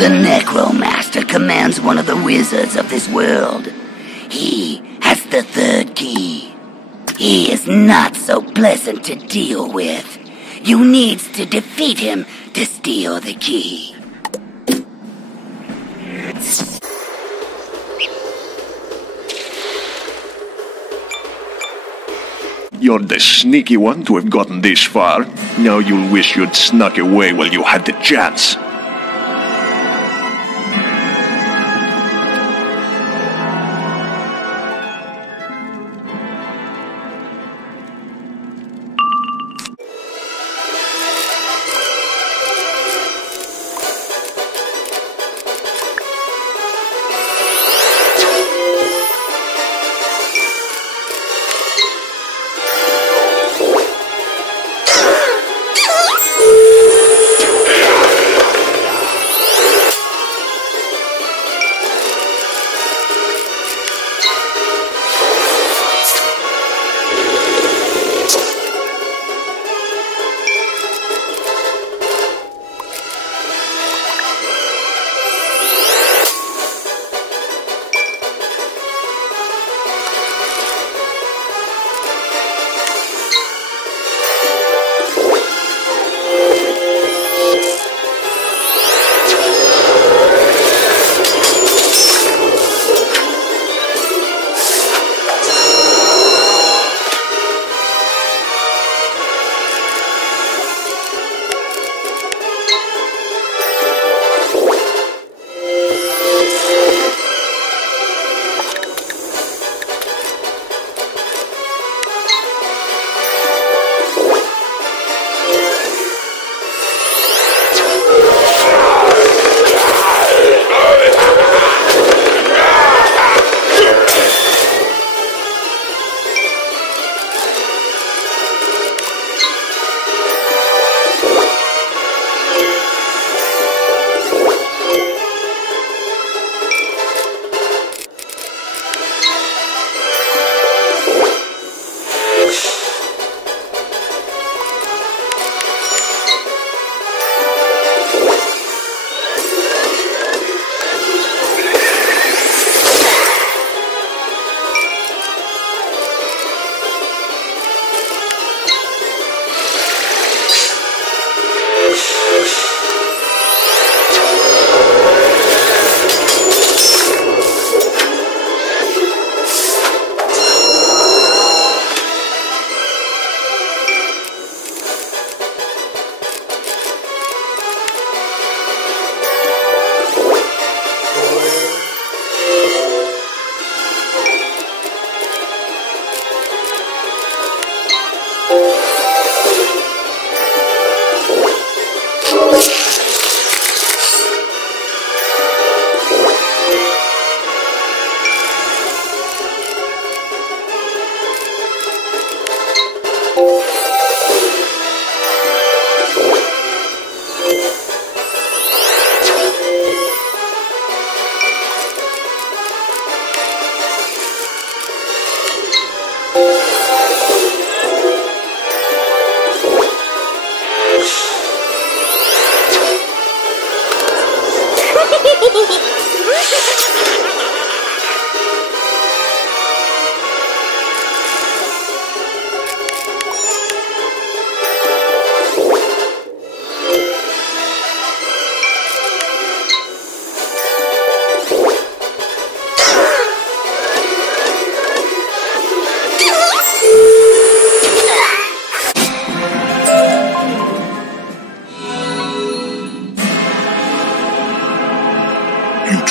The Necromaster commands one of the wizards of this world. He has the third key. He is not so pleasant to deal with. You need to defeat him to steal the key. You're the sneaky one to have gotten this far. Now you'll wish you'd snuck away while you had the chance.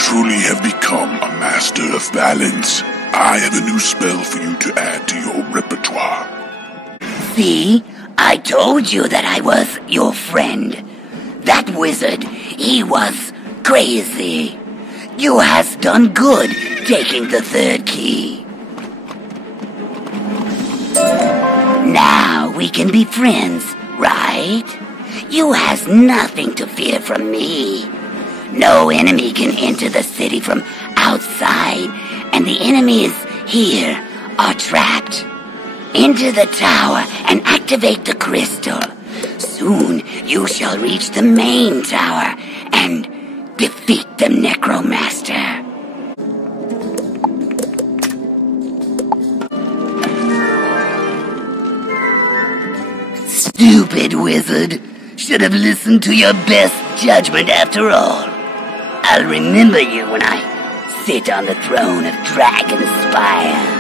truly have become a master of balance. I have a new spell for you to add to your repertoire. See? I told you that I was your friend. That wizard, he was crazy. You has done good taking the third key. Now we can be friends, right? You has nothing to fear from me. No enemy can enter the city from outside, and the enemies here are trapped. Enter the tower and activate the crystal. Soon you shall reach the main tower, and Defeat the Necromaster. Stupid wizard. Should have listened to your best judgment after all. I'll remember you when I sit on the throne of Dragonspyre.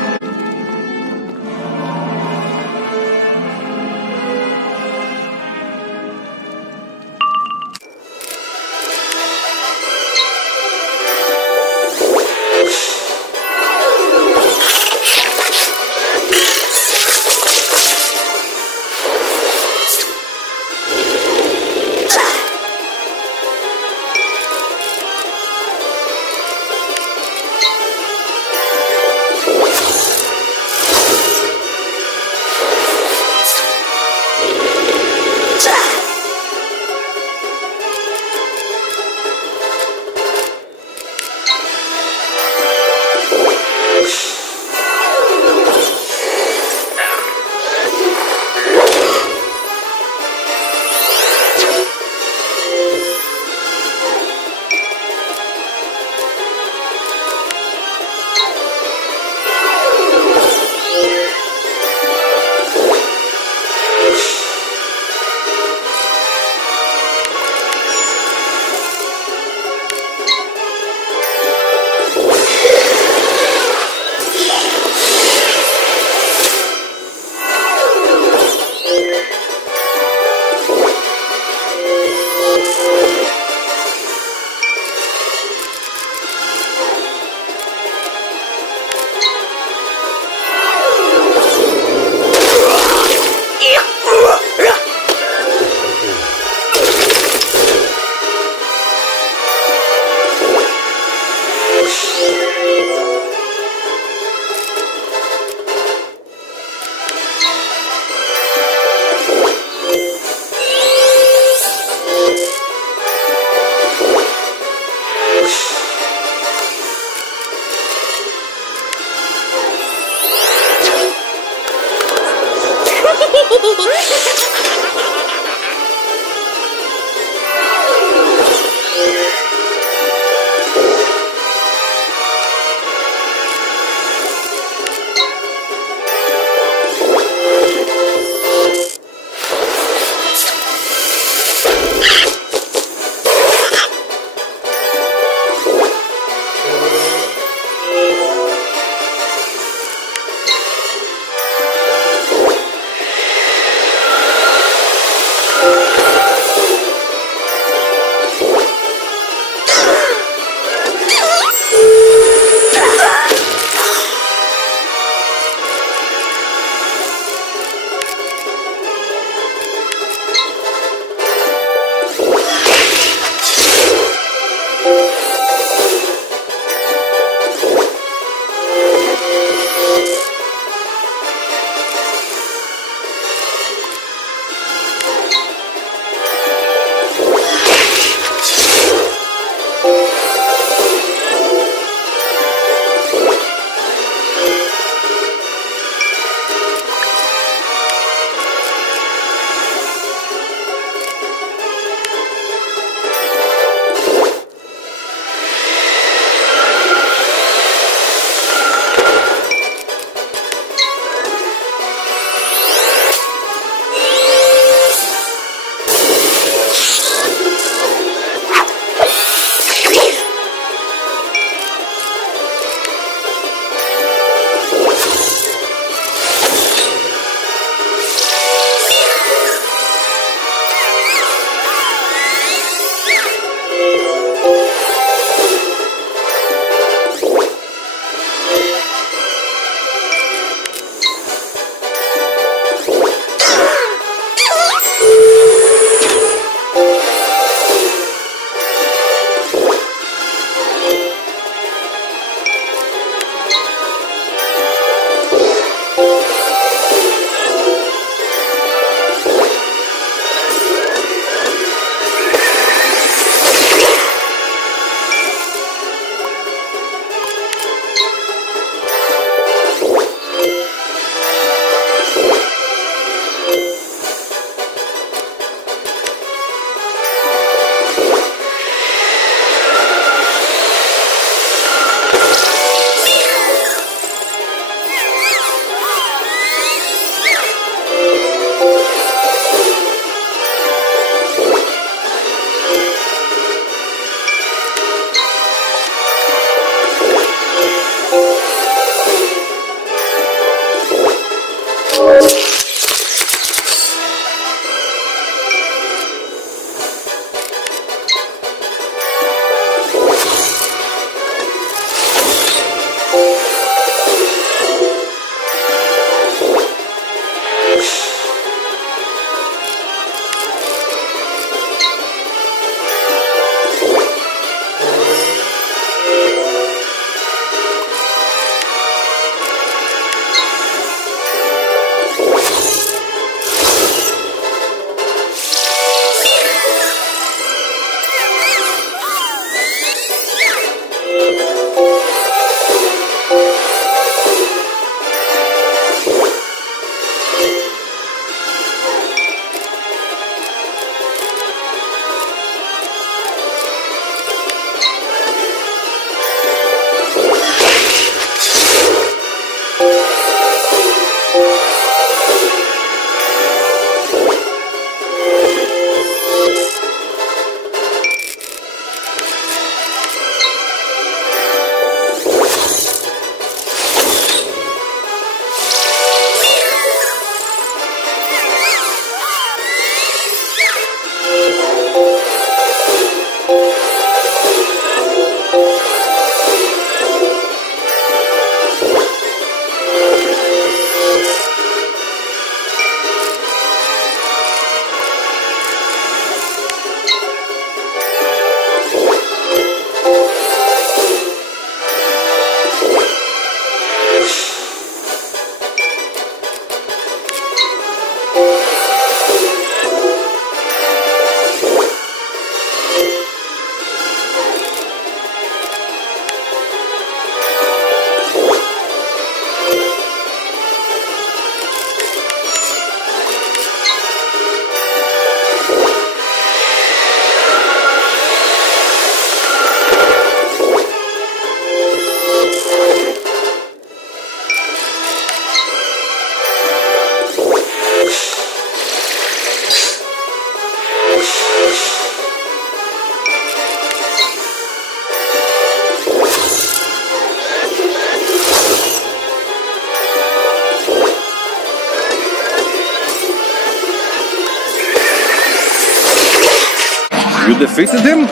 defeated him?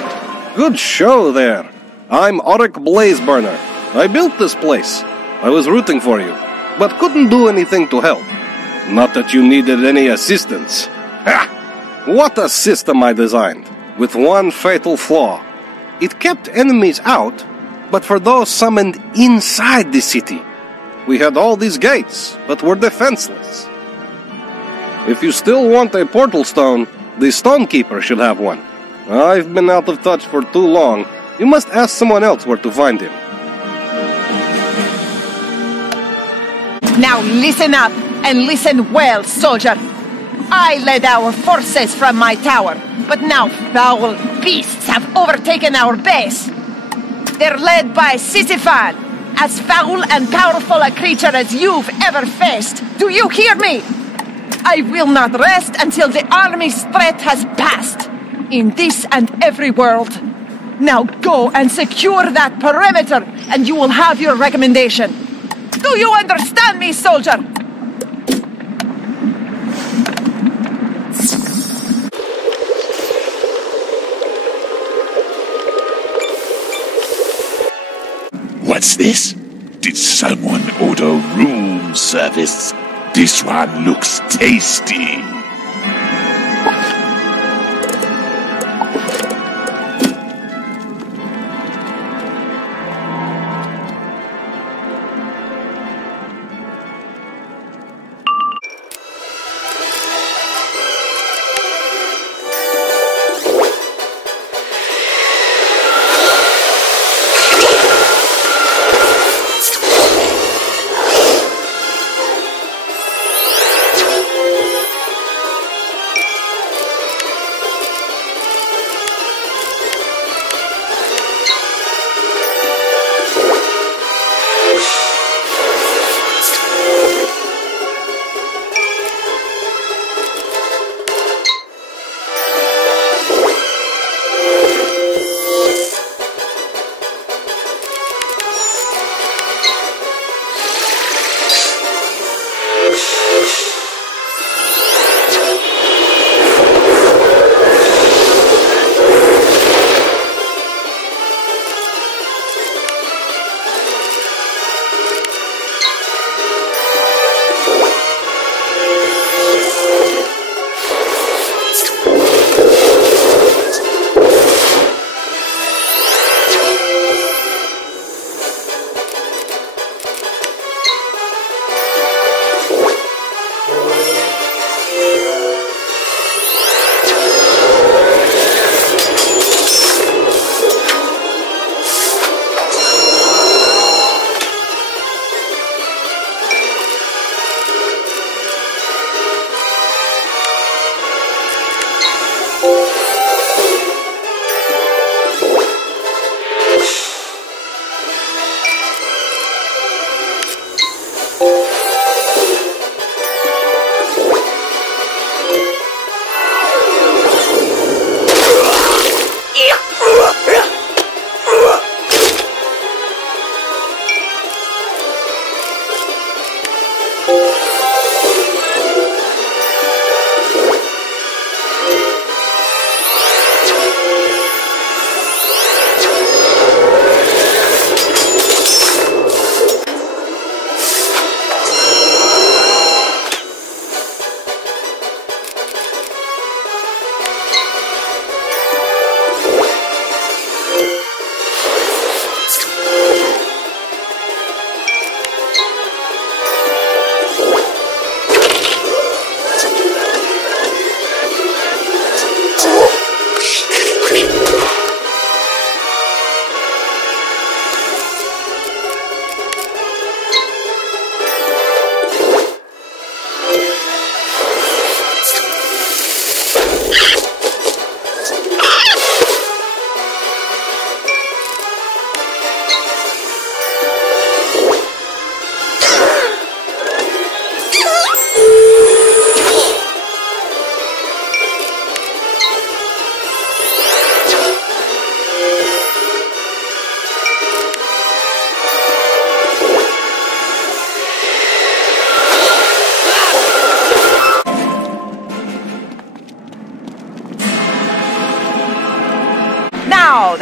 Good show there. I'm Auric Blazeburner. I built this place. I was rooting for you, but couldn't do anything to help. Not that you needed any assistance. Ha! What a system I designed, with one fatal flaw. It kept enemies out, but for those summoned inside the city. We had all these gates, but were defenseless. If you still want a portal stone, the Stonekeeper should have one. I've been out of touch for too long. You must ask someone else where to find him. Now listen up, and listen well, soldier. I led our forces from my tower, but now foul beasts have overtaken our base. They're led by Sisyphon, as foul and powerful a creature as you've ever faced. Do you hear me? I will not rest until the army's threat has passed, in this and every world. Now go and secure that perimeter, and you will have your recommendation. Do you understand me, soldier? What's this? Did someone order room service? This one looks tasty.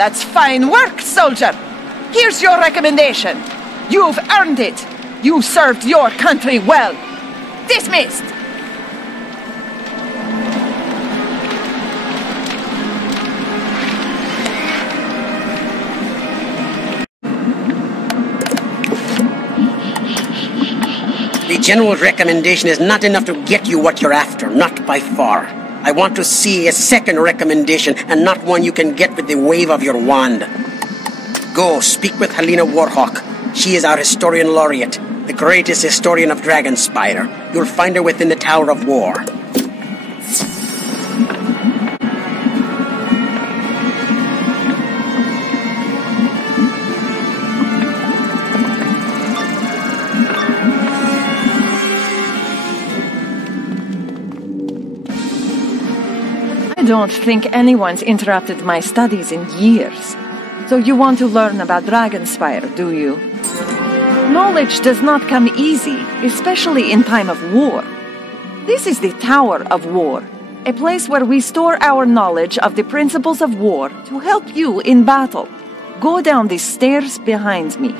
That's fine work, soldier. Here's your recommendation. You've earned it. You served your country well. Dismissed. The general's recommendation is not enough to get you what you're after, not by far. I want to see a second recommendation, and not one you can get with the wave of your wand. Go, speak with Helena Warhawk. She is our historian laureate, the greatest historian of Dragonspyre. You'll find her within the Tower of War. I don't think anyone's interrupted my studies in years. So you want to learn about Dragonspyre, do you? Knowledge does not come easy, especially in time of war. This is the Tower of War, a place where we store our knowledge of the principles of war to help you in battle. Go down the stairs behind me.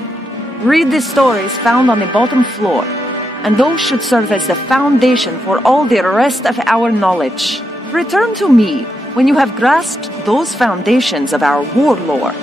Read the stories found on the bottom floor, and those should serve as the foundation for all the rest of our knowledge. Return to me when you have grasped those foundations of our war lore.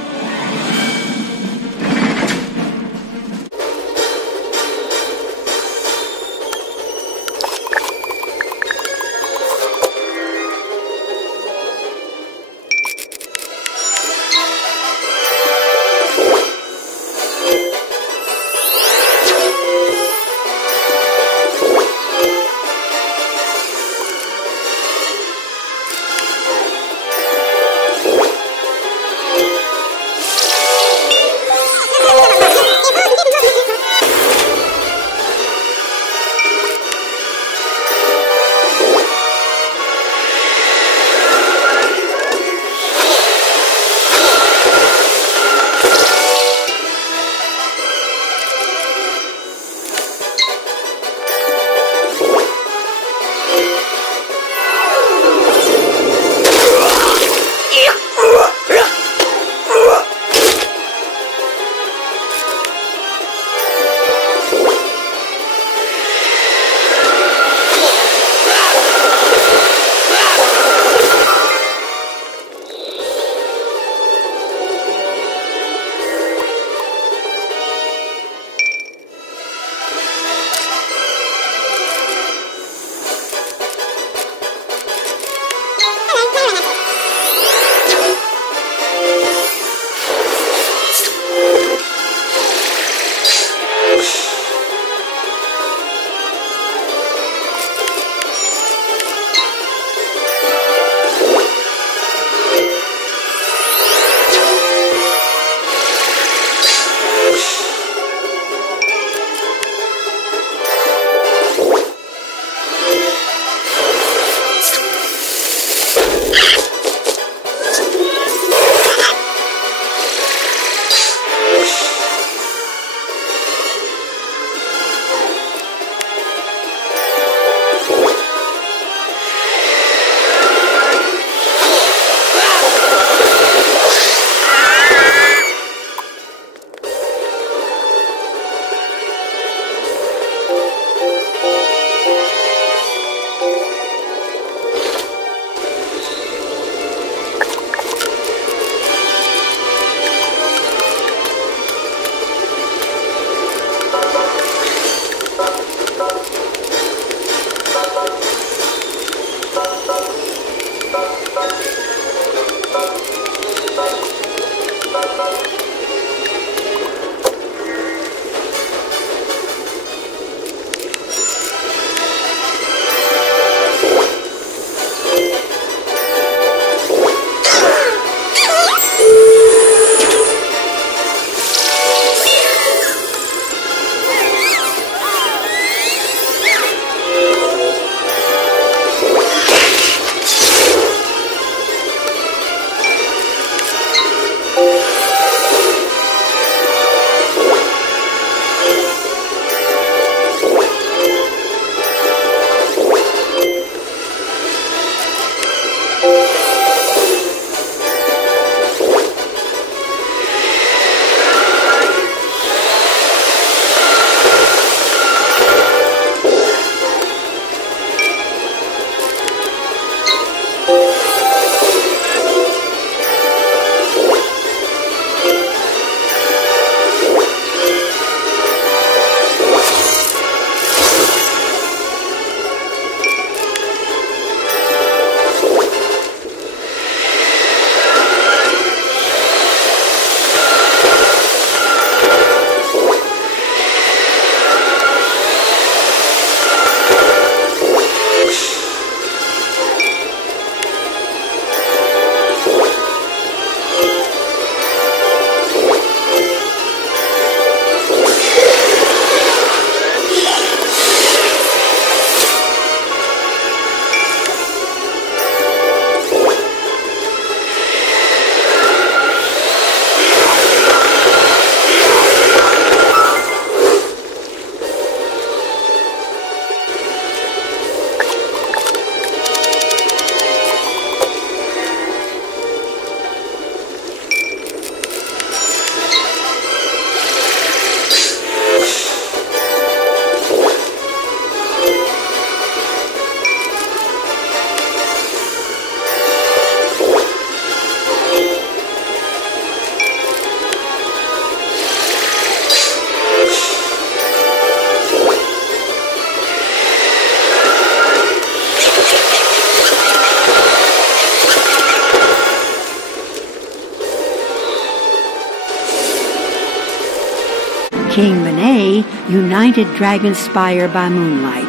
King Benet united Dragonspyre by moonlight,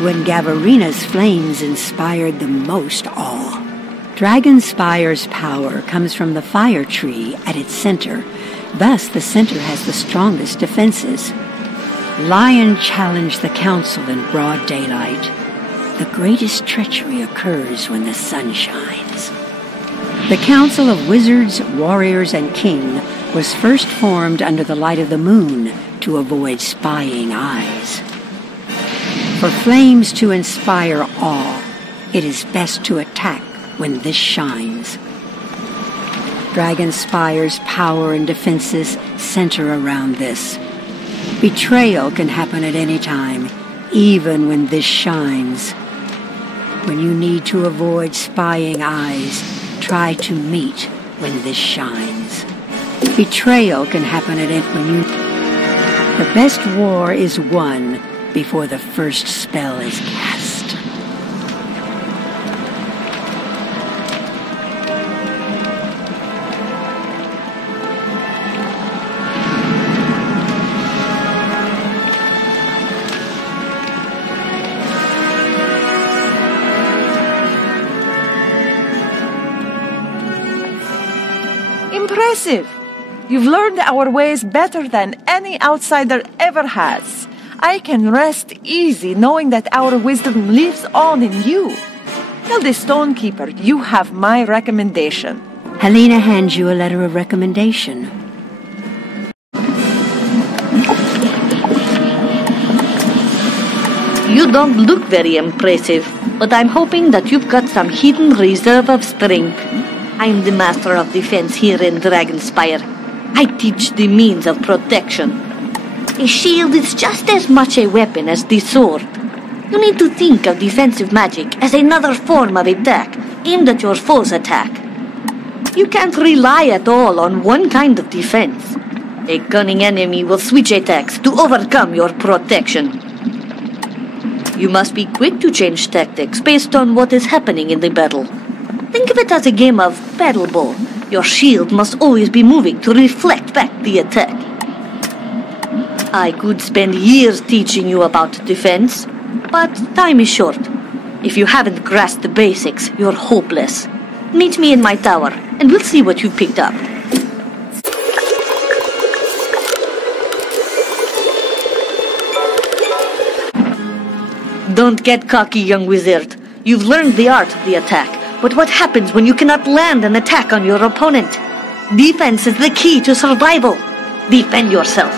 when Gavarina's flames inspired the most awe. Dragonspire's power comes from the fire tree at its center. Thus, the center has the strongest defenses. Lion challenged the council in broad daylight. The greatest treachery occurs when the sun shines. The Council of Wizards, Warriors, and King was first formed under the light of the moon to avoid spying eyes. For flames to inspire awe, it is best to attack when this shines. Dragonspire's power and defenses center around this. Betrayal can happen at any time, even when this shines. When you need to avoid spying eyes, try to meet when this shines. Betrayal can happen at any when you... The best war is won before the first spell is cast. Impressive! You've learned our ways better than any outsider ever has. I can rest easy knowing that our wisdom lives on in you. Tell the Stonekeeper you have my recommendation. Helena hands you a letter of recommendation. You don't look very impressive, but I'm hoping that you've got some hidden reserve of strength. I'm the Master of Defense here in Dragonspyre. I teach the means of protection. A shield is just as much a weapon as the sword. You need to think of defensive magic as another form of attack, aimed at your foe's attack. You can't rely at all on one kind of defense. A cunning enemy will switch attacks to overcome your protection. You must be quick to change tactics based on what is happening in the battle. Think of it as a game of battle ball. Your shield must always be moving to reflect back the attack. I could spend years teaching you about defense, but time is short. If you haven't grasped the basics, you're hopeless. Meet me in my tower, and we'll see what you've picked up. Don't get cocky, young wizard. You've learned the art of the attack. But what happens when you cannot land an attack on your opponent? Defense is the key to survival. Defend yourself.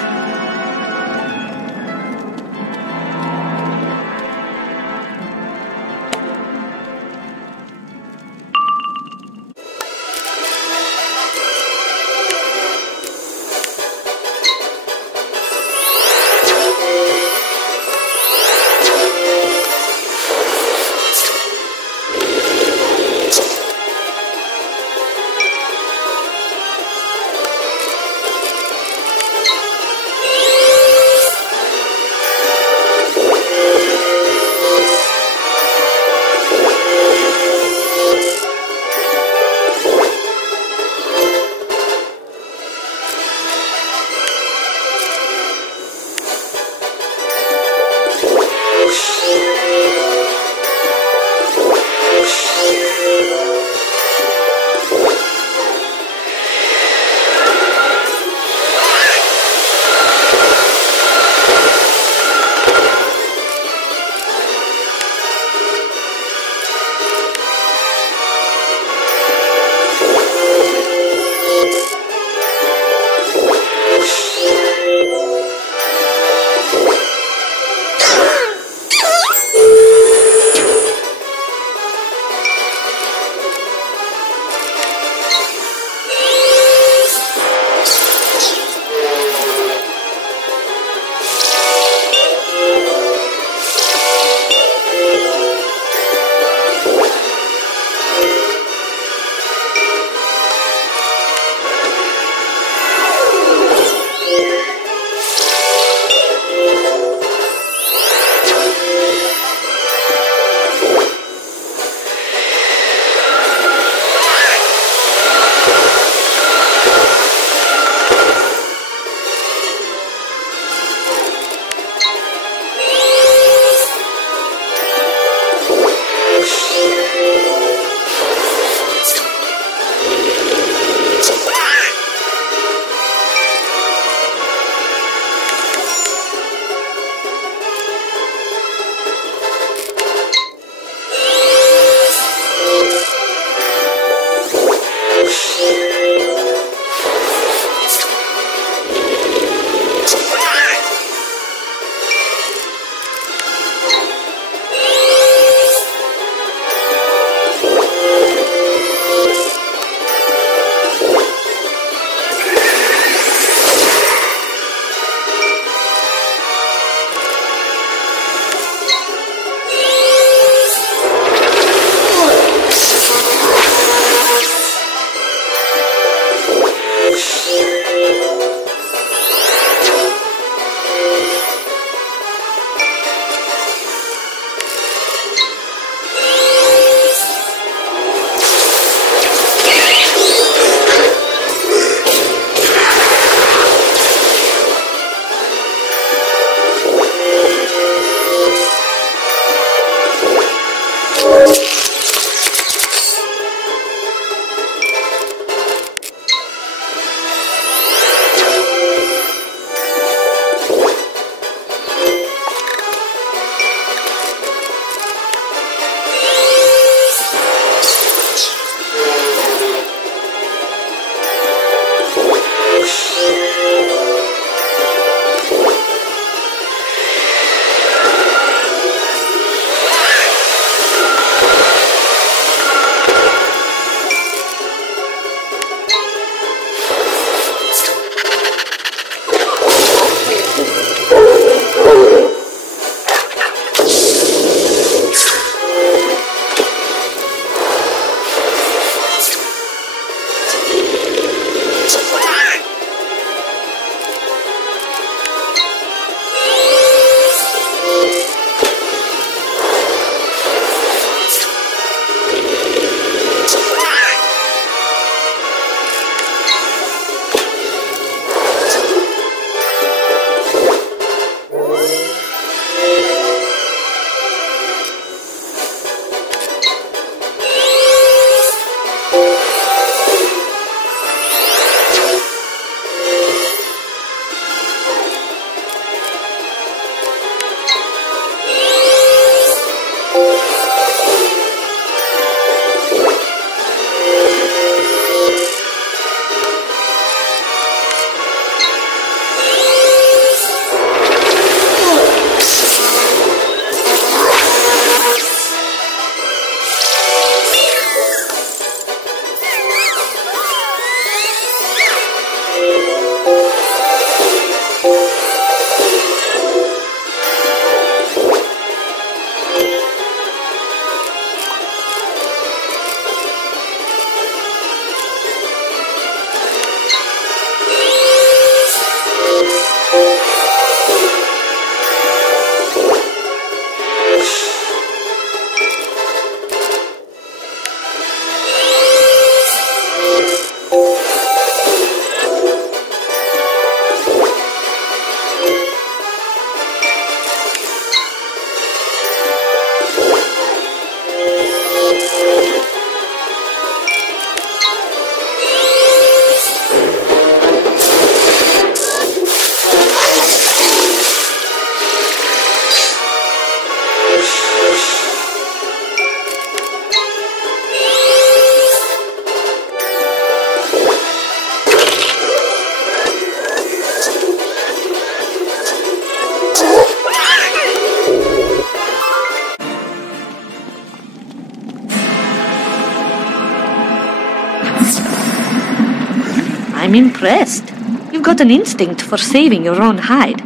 I'm impressed. You've got an instinct for saving your own hide.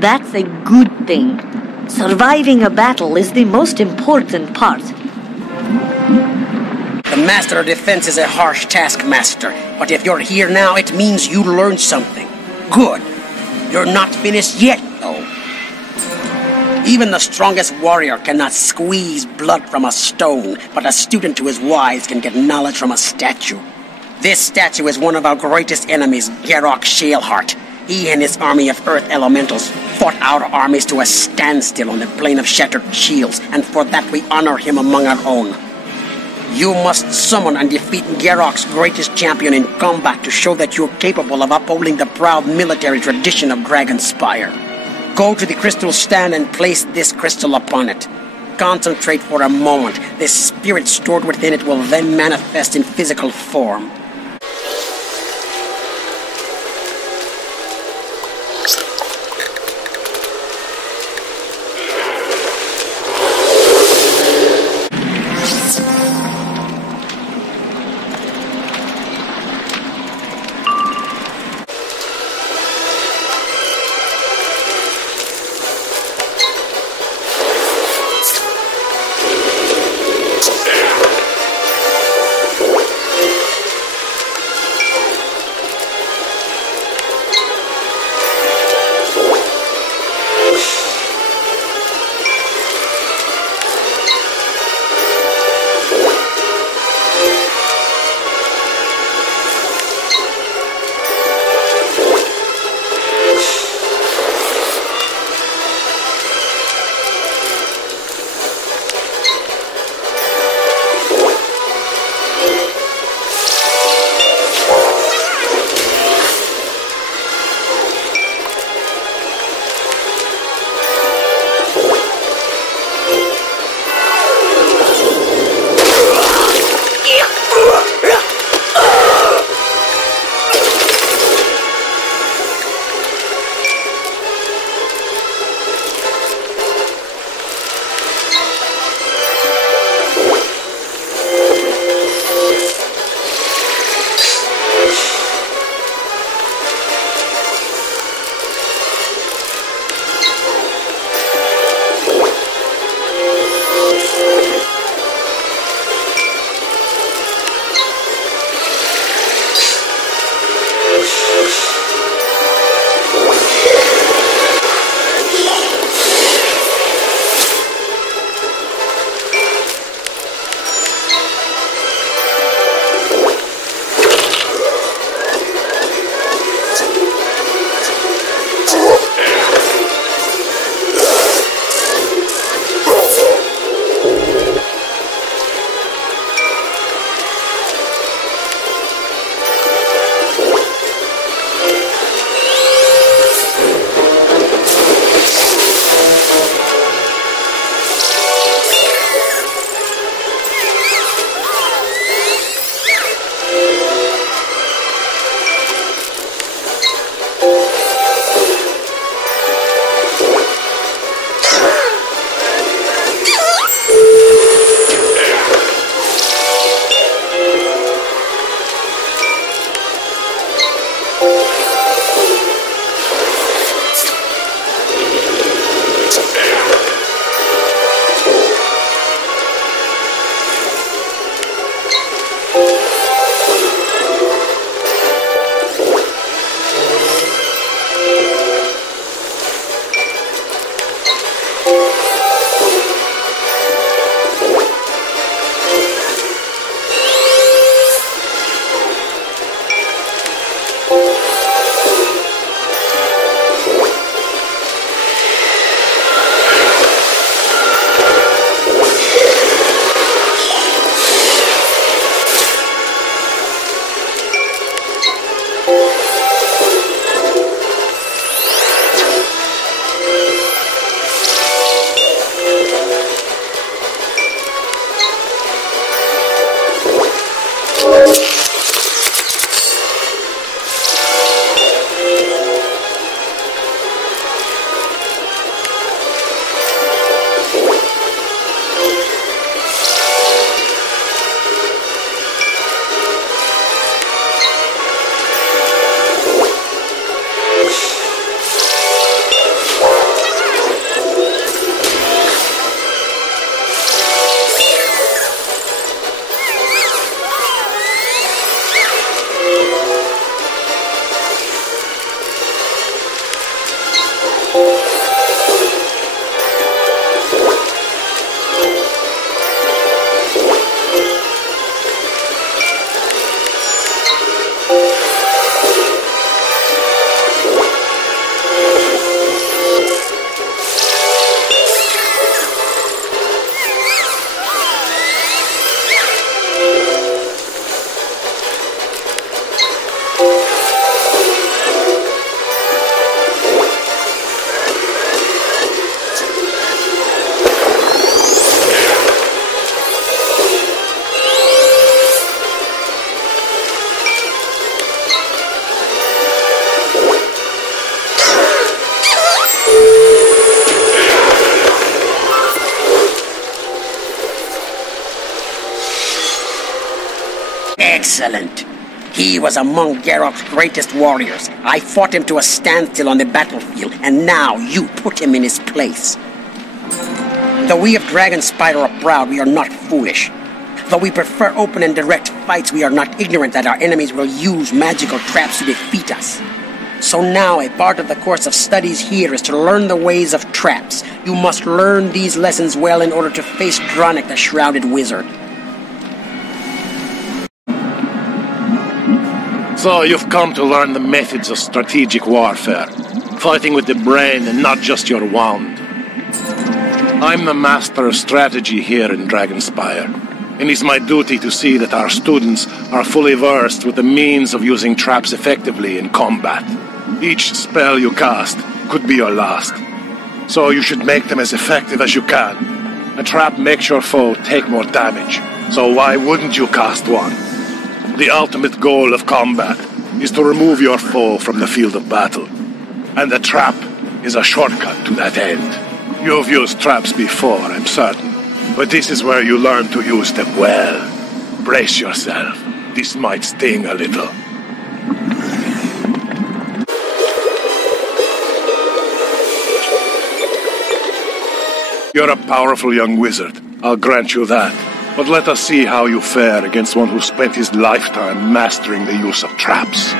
That's a good thing. Surviving a battle is the most important part. The Master of Defense is a harsh taskmaster, but if you're here now, it means you learned something. Good. You're not finished yet, though. Even the strongest warrior cannot squeeze blood from a stone, but a student who is wise can get knowledge from a statue. This statue is one of our greatest enemies, Garrock Shaleheart. He and his army of Earth Elementals fought our armies to a standstill on the Plain of Shattered Shields, and for that we honor him among our own. You must summon and defeat Garrock's greatest champion in combat to show that you're capable of upholding the proud military tradition of Dragonspyre. Go to the crystal stand and place this crystal upon it. Concentrate for a moment. The spirit stored within it will then manifest in physical form. Excellent. He was among Geralt's greatest warriors. I fought him to a standstill on the battlefield, and now you put him in his place. Though we of Dragonspyre are proud, we are not foolish. Though we prefer open and direct fights, we are not ignorant that our enemies will use magical traps to defeat us. So now a part of the course of studies here is to learn the ways of traps. You must learn these lessons well in order to face Dronic, the Shrouded Wizard. So you've come to learn the methods of strategic warfare, fighting with the brain and not just your wand. I'm the master of strategy here in Dragonspyre, and it's my duty to see that our students are fully versed with the means of using traps effectively in combat. Each spell you cast could be your last, so you should make them as effective as you can. A trap makes your foe take more damage, so why wouldn't you cast one? The ultimate goal of combat is to remove your foe from the field of battle, and the trap is a shortcut to that end. You've used traps before, I'm certain, but this is where you learn to use them well. Brace yourself. This might sting a little. You're a powerful young wizard, I'll grant you that. But let us see how you fare against one who spent his lifetime mastering the use of traps.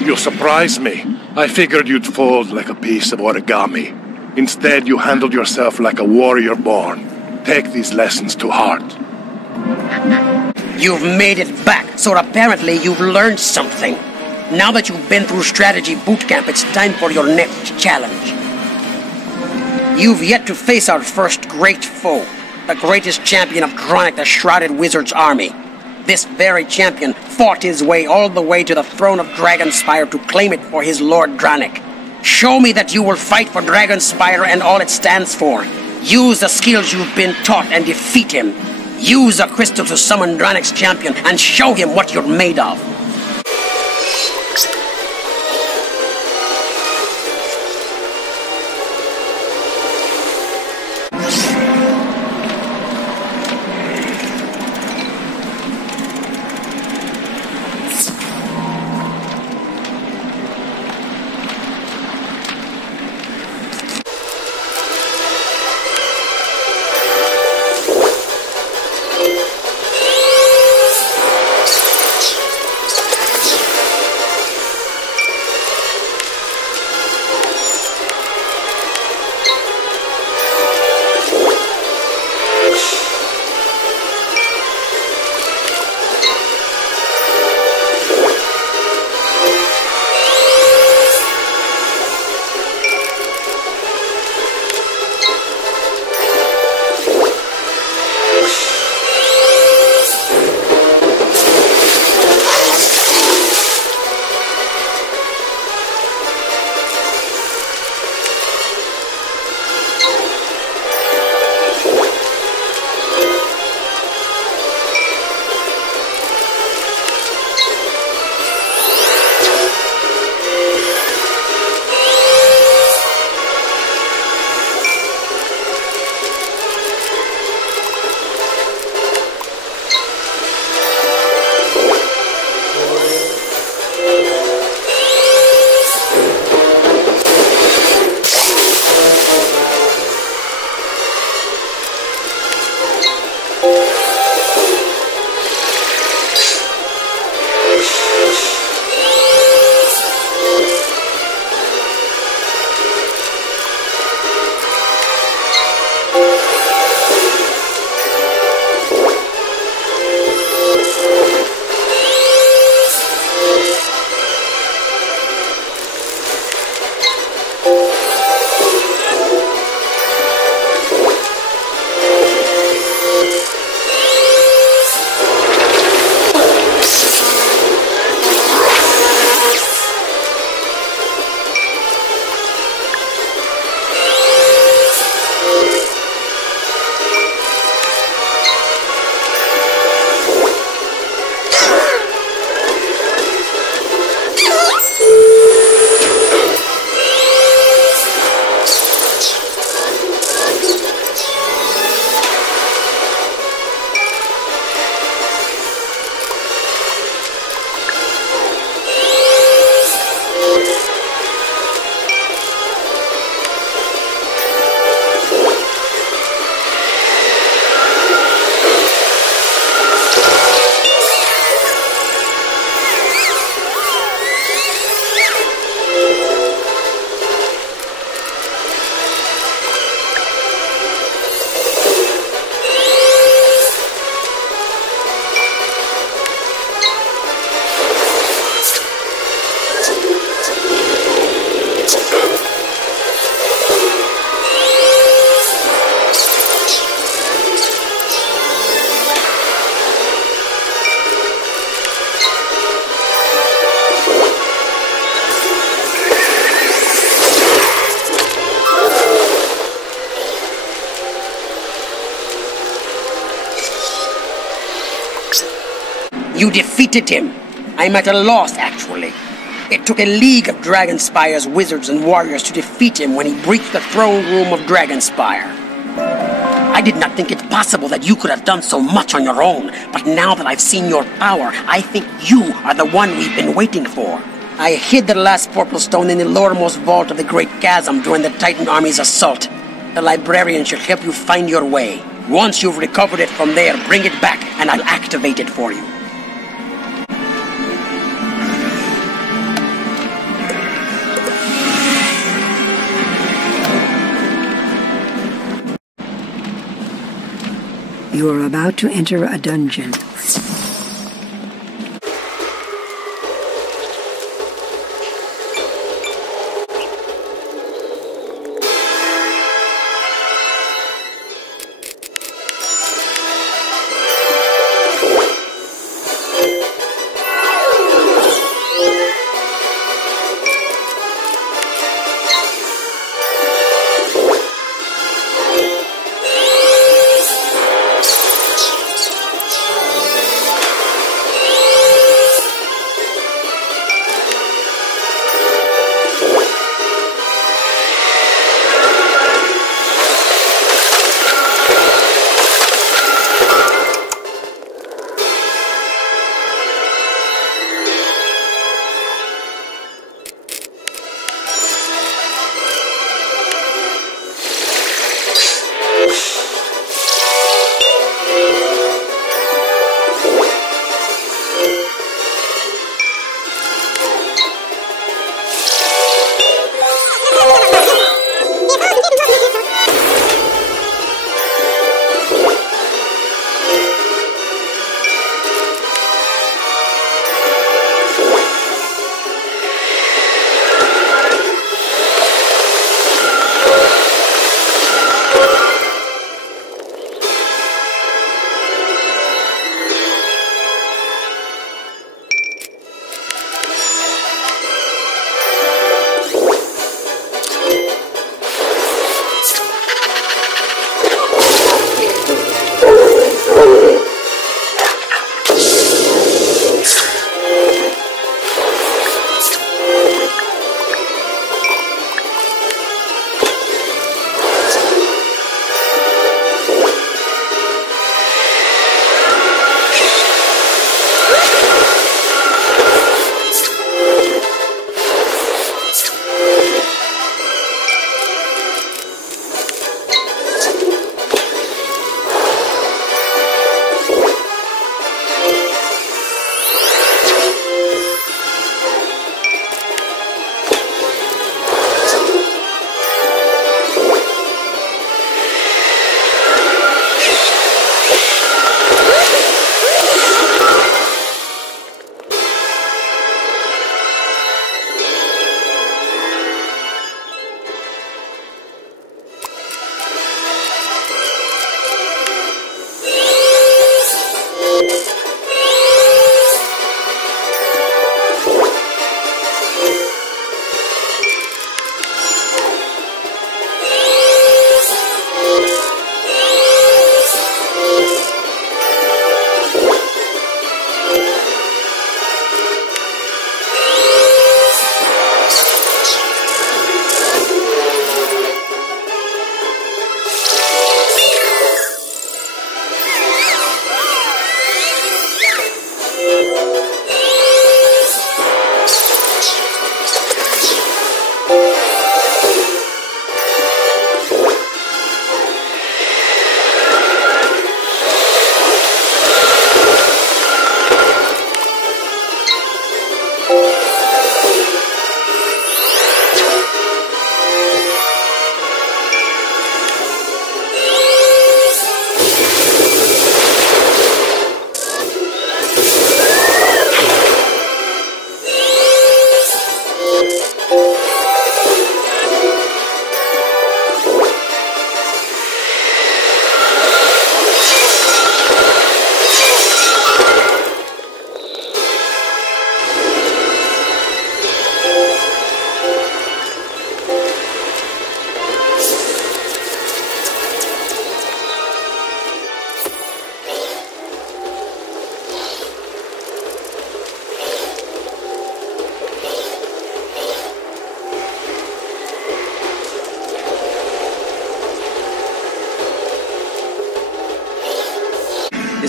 You surprise me. I figured you'd fold like a piece of origami. Instead, you handled yourself like a warrior born. Take these lessons to heart. You've made it back, so apparently you've learned something. Now that you've been through strategy boot camp, it's time for your next challenge. You've yet to face our first great foe, the greatest champion of Dronic, the Shrouded Wizard's army. This very champion fought his way all the way to the throne of Dragonspyre to claim it for his Lord Dronic. Show me that you will fight for Dragonspyre and all it stands for. Use the skills you've been taught and defeat him. Use the crystal to summon Dronic's champion and show him what you're made of. You defeated him. I'm at a loss, actually. It took a league of Dragonspire's wizards and warriors to defeat him when he breached the throne room of Dragonspyre. I did not think it possible that you could have done so much on your own, but now that I've seen your power, I think you are the one we've been waiting for. I hid the last purple stone in the lowermost vault of the Great Chasm during the Titan Army's assault. The librarian should help you find your way. Once you've recovered it from there, bring it back, and I'll activate it for you. You are about to enter a dungeon.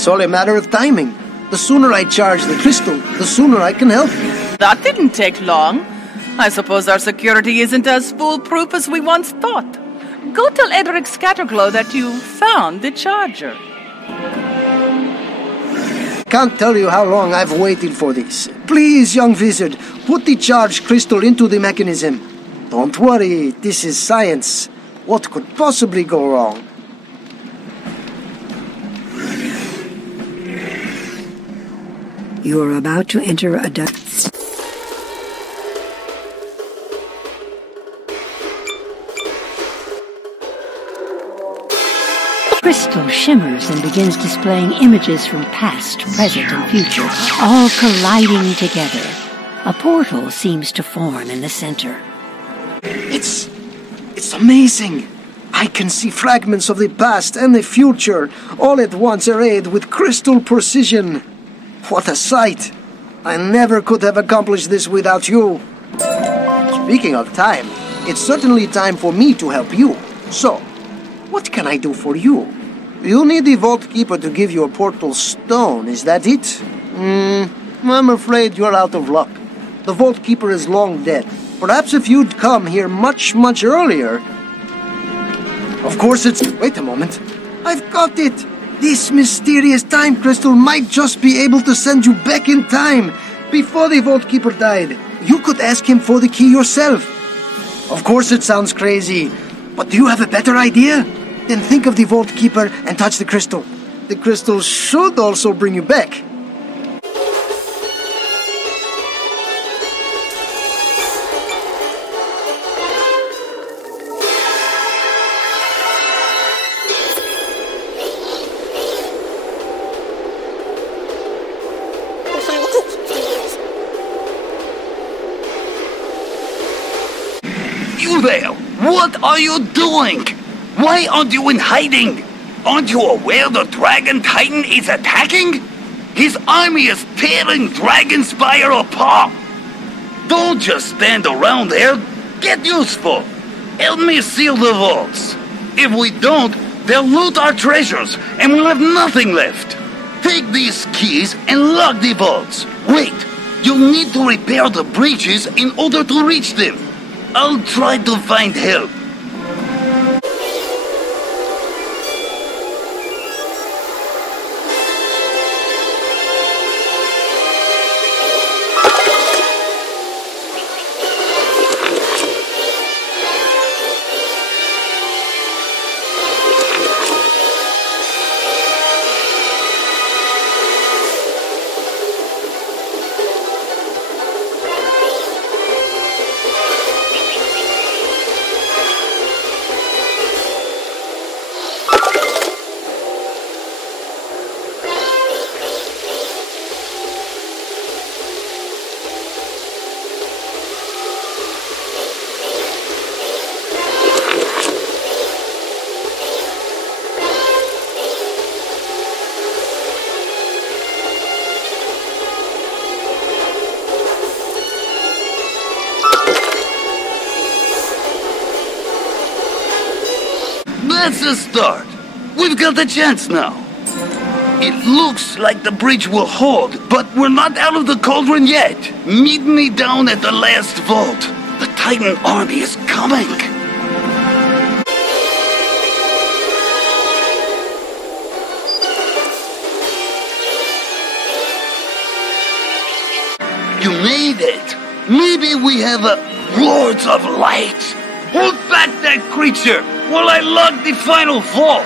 It's all a matter of timing. The sooner I charge the crystal, the sooner I can help you. That didn't take long. I suppose our security isn't as foolproof as we once thought. Go tell Edric Scatterglow that you found the charger. Can't tell you how long I've waited for this. Please, young wizard, put the charged crystal into the mechanism. Don't worry, this is science. What could possibly go wrong? You are about to enter a crystal shimmers and begins displaying images from past, present, and future, all colliding together. A portal seems to form in the center. It's amazing. I can see fragments of the past and the future, all at once arrayed with crystal precision. What a sight! I never could have accomplished this without you. Speaking of time, it's certainly time for me to help you. So, what can I do for you? You need the Vault Keeper to give you a portal stone, is that it? I'm afraid you're out of luck. The Vault Keeper is long dead. Perhaps if you'd come here much earlier... Of course it's... Wait a moment. I've got it! This mysterious time crystal might just be able to send you back in time, before the Vault Keeper died. You could ask him for the key yourself. Of course it sounds crazy, but do you have a better idea? Then think of the Vault Keeper and touch the crystal. The crystal should also bring you back. You there! What are you doing? Why aren't you in hiding? Aren't you aware the Dragon Titan is attacking? His army is tearing Dragonspyre apart! Don't just stand around there. Get useful! Help me seal the vaults. If we don't, they'll loot our treasures and we'll have nothing left. Take these keys and lock the vaults. Wait, you'll need to repair the breaches in order to reach them. I'll try to find help. That's a start. We've got a chance now. It looks like the bridge will hold, but we're not out of the cauldron yet. Meet me down at the last vault. The Titan army is coming. You made it. Maybe we have a Lords of Light. Hold back that creature while I lock the final vault.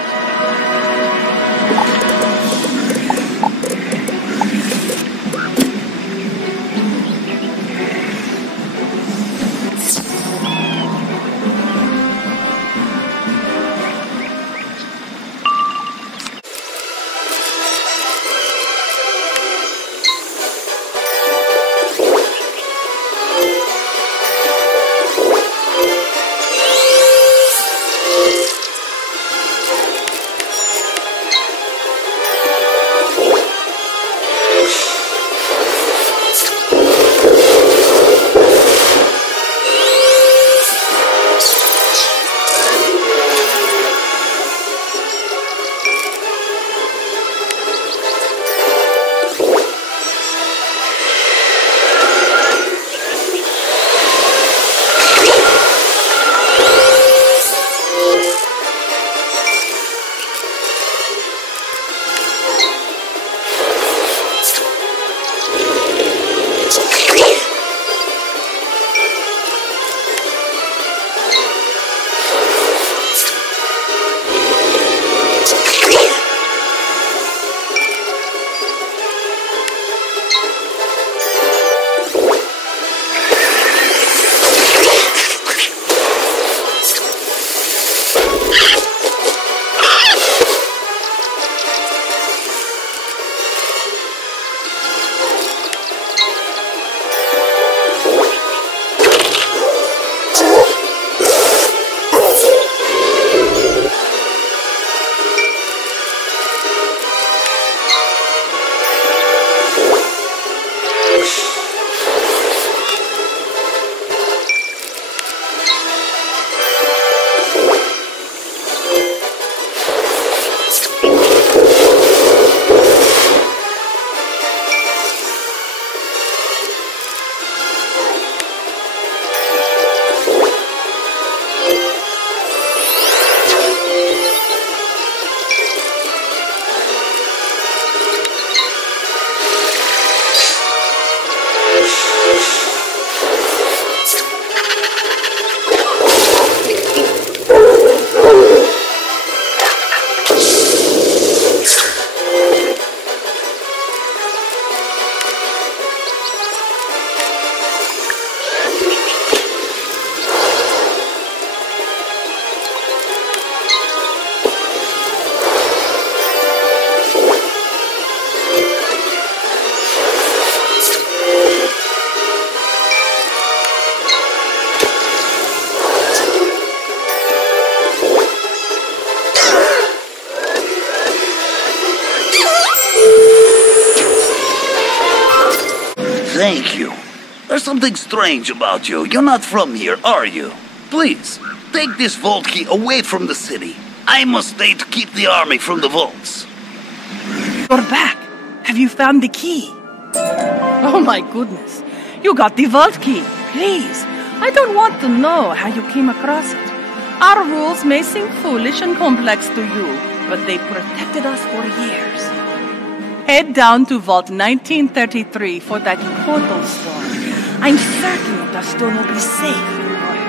Thank you. There's something strange about you. You're not from here, are you? Please, take this vault key away from the city. I must stay to keep the army from the vaults. You're back. Have you found the key? Oh my goodness. You got the vault key. Please, I don't want to know how you came across it. Our rules may seem foolish and complex to you, but they protected us for years. Head down to Vault 1933 for that portal stone. I'm certain that the stone will be safe in your hands.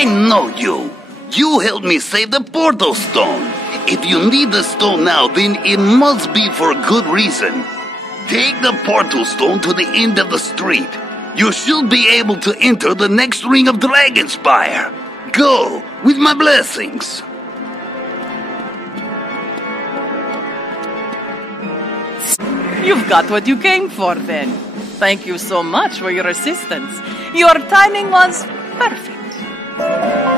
I know you. You helped me save the portal stone. If you need the stone now, then it must be for a good reason. Take the portal stone to the end of the street. You should be able to enter the next ring of Dragonspyre. Go, with my blessings. You've got what you came for, then. Thank you so much for your assistance. Your timing was perfect.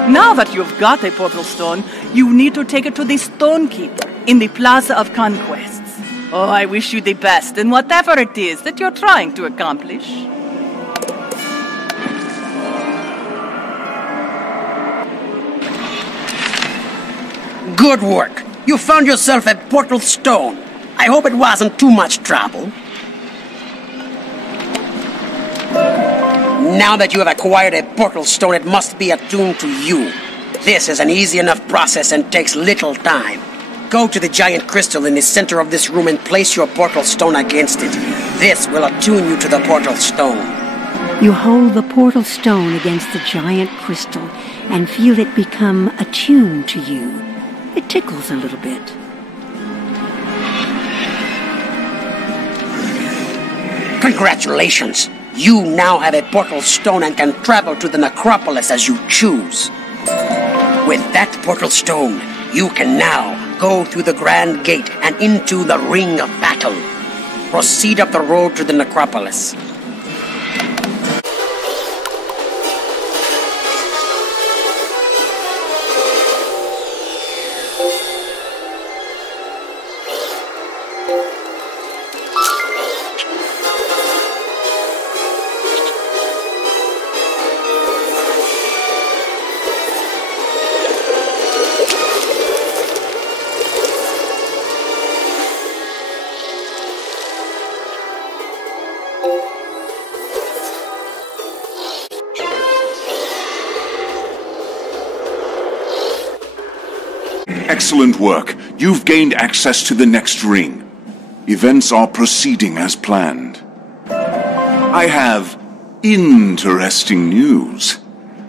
Now that you've got a portal stone, you need to take it to the Stonekeeper in the Plaza of Conquests. Oh, I wish you the best in whatever it is that you're trying to accomplish. Good work. You found yourself a portal stone. I hope it wasn't too much trouble. Now that you have acquired a portal stone, it must be attuned to you. This is an easy enough process and takes little time. Go to the giant crystal in the center of this room and place your portal stone against it. This will attune you to the portal stone. You hold the portal stone against the giant crystal and feel it become attuned to you. It tickles a little bit. Congratulations! You now have a portal stone and can travel to the necropolis as you choose. With that portal stone, you can now go through the Grand Gate and into the Ring of Battle. Proceed up the road to the necropolis. Excellent work. You've gained access to the next ring. Events are proceeding as planned. I have interesting news.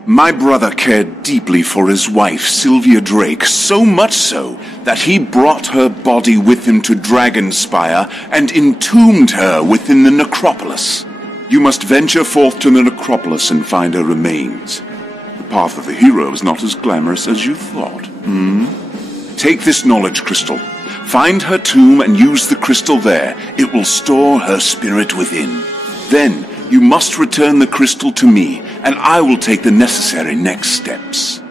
My brother cared deeply for his wife, Sylvia Drake, so much so that he brought her body with him to Dragonspyre and entombed her within the necropolis. You must venture forth to the necropolis and find her remains. The path of the hero is not as glamorous as you thought, Take this knowledge crystal. Find her tomb and use the crystal there. It will store her spirit within. Then, you must return the crystal to me, and I will take the necessary next steps.